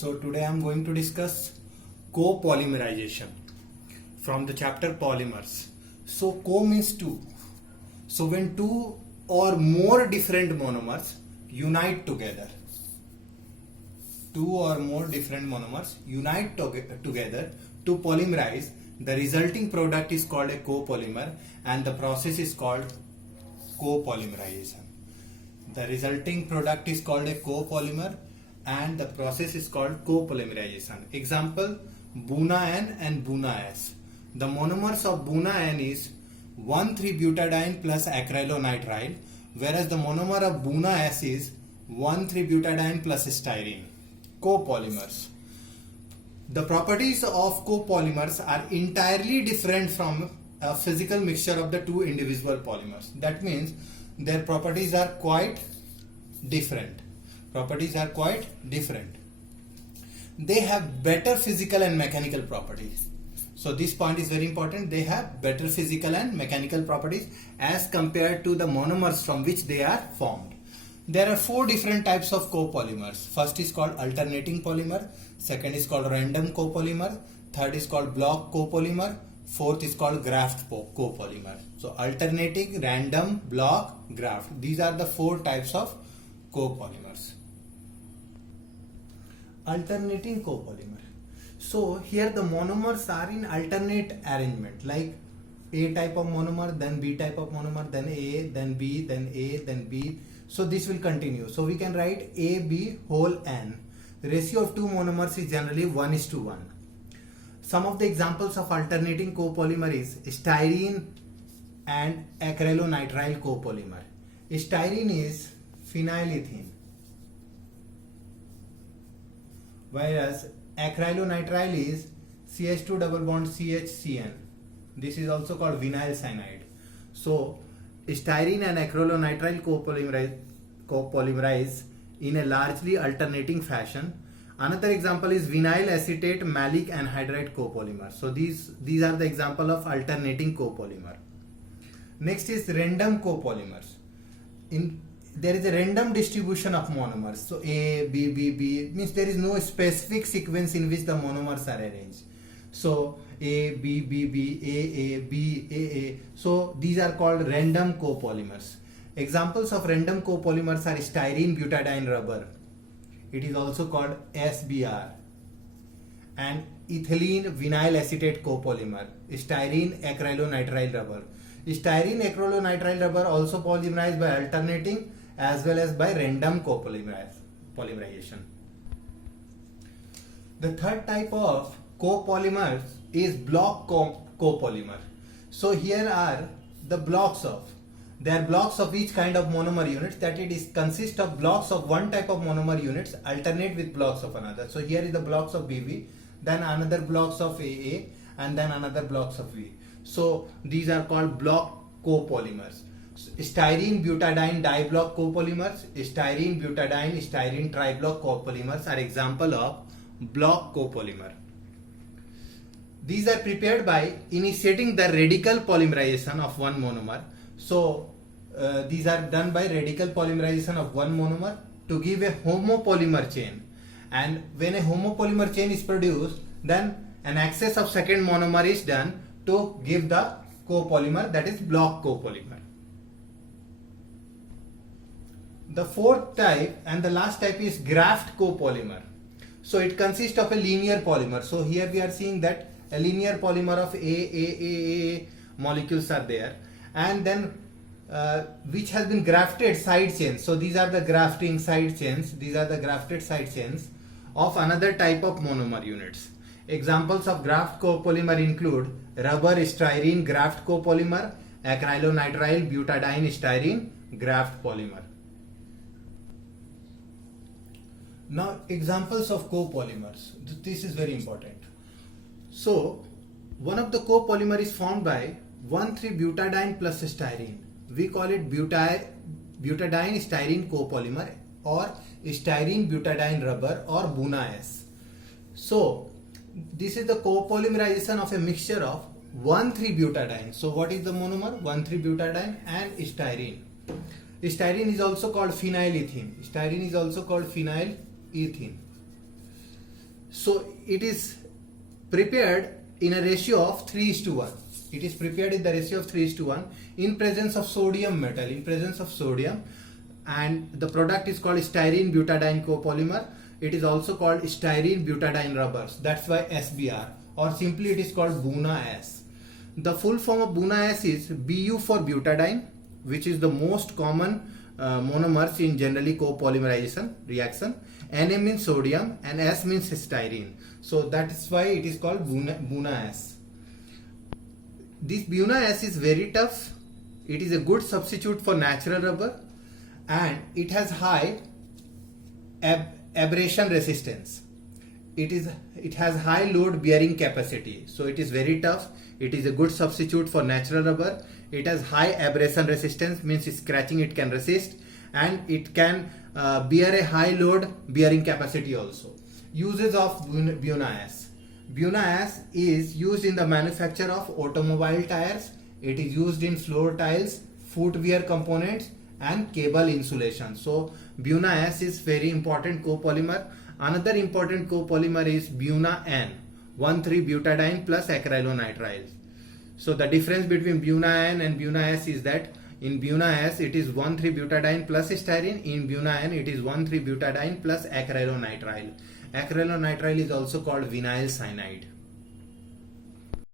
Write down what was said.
So today I am going to discuss copolymerization from the chapter polymers. So co means two. So when two or more different monomers unite together, together to polymerize, the resulting product is called a copolymer and the process is called copolymerization. The resulting product is called a copolymer and the process is called copolymerization. Example, BuNaN and BuNaS. The monomers of BuNaN is 1,3-butadiene plus acrylonitrile, whereas the monomer of BuNaS is 1,3-butadiene plus styrene. Copolymers. The properties of copolymers are entirely different from a physical mixture of the two individual polymers. That means their properties are quite different. They have better physical and mechanical properties. So this point is very important. They have better physical and mechanical properties as compared to the monomers from which they are formed. There are four different types of copolymers. First is called alternating polymer, second is called random copolymer, third is called block copolymer, fourth is called graft copolymer. So alternating, random, block, graft. These are the four types of copolymers. Alternating copolymer. So here the monomers are in alternate arrangement, like A type of monomer, then B type of monomer, then A, then B, then A, then B. So this will continue. So we can write A, B whole N. The ratio of two monomers is generally 1:1. Some of the examples of alternating copolymer is styrene and acrylonitrile copolymer. Styrene is phenylethene, whereas acrylonitrile is CH2 double bond CHCN. This is also called vinyl cyanide. So styrene and acrylonitrile copolymerize in a largely alternating fashion. Another example is vinyl acetate malic anhydride copolymer. So these are the example of alternating copolymer. Next is random copolymers. There is a random distribution of monomers. So A, B, B, B means there is no specific sequence in which the monomers are arranged. So A, B, B, B, A, B, A. So these are called random copolymers. Examples of random copolymers are styrene butadiene rubber. It is also called SBR. And ethylene vinyl acetate copolymer. Styrene acrylonitrile rubber. Styrene acrylonitrile rubber also polymerized by alternating as well as by random copolymerization. The third type of copolymers is block copolymer. So here are the blocks of. They are blocks of each kind of monomer units, that it is consist of blocks of one type of monomer units alternate with blocks of another. So here is the blocks of BB, then another blocks of AA, and then another blocks of V. So these are called block copolymers. Styrene butadiene diblock copolymers, styrene butadiene styrene triblock copolymers are example of block copolymer. These are prepared by initiating the radical polymerization of one monomer. So these are done by radical polymerization of one monomer to give a homopolymer chain. And when a homopolymer chain is produced, then an access of second monomer is done to give the copolymer, that is block copolymer. The fourth type and the last type is graft copolymer. So it consists of a linear polymer. So here we are seeing that a linear polymer of A molecules are there, and then which has been grafted side chains. So these are the grafting side chains. These are the grafted side chains of another type of monomer units. Examples of graft copolymer include rubber styrene graft copolymer, acrylonitrile butadiene styrene graft polymer. Now examples of copolymers. This is very important. So one of the copolymer is formed by 1,3-butadiene plus styrene. We call it butadiene styrene copolymer or styrene butadiene rubber or BuNaS. So this is the copolymerization of a mixture of 1,3-butadiene. So what is the monomer? 1,3-butadiene and styrene. Styrene is also called phenylethene. Styrene is also called phenylethene. So it is prepared in a ratio of 3:1. It is prepared in the ratio of 3:1 in presence of sodium metal, in presence of sodium, and the product is called styrene butadiene copolymer. It is also called styrene butadiene rubbers. That's why SBR, or simply it is called BUNA-S. The full form of BUNA-S is Bu for butadiene, which is the most common monomers in generally copolymerization reaction. Na means sodium and S means styrene. So that is why it is called BUNA-S. This BUNA-S is very tough. It is a good substitute for natural rubber, and it has high abrasion resistance. It has high load bearing capacity, so it is very tough. It is a good substitute for natural rubber. It has high abrasion resistance, means scratching it can resist, and it can bear a high load bearing capacity also. Uses of BUNA-S. BUNA-S is used in the manufacture of automobile tires. It is used in floor tiles, footwear components, and cable insulation. So BUNA-S is very important copolymer. Another important copolymer is BUNA-N, 1,3-butadiene plus acrylonitrile. So the difference between BUNA-N and BUNA-S is that in BUNA-S it is 1,3-butadiene plus styrene. In BUNA-N it is 1,3-butadiene plus acrylonitrile. Acrylonitrile is also called vinyl cyanide.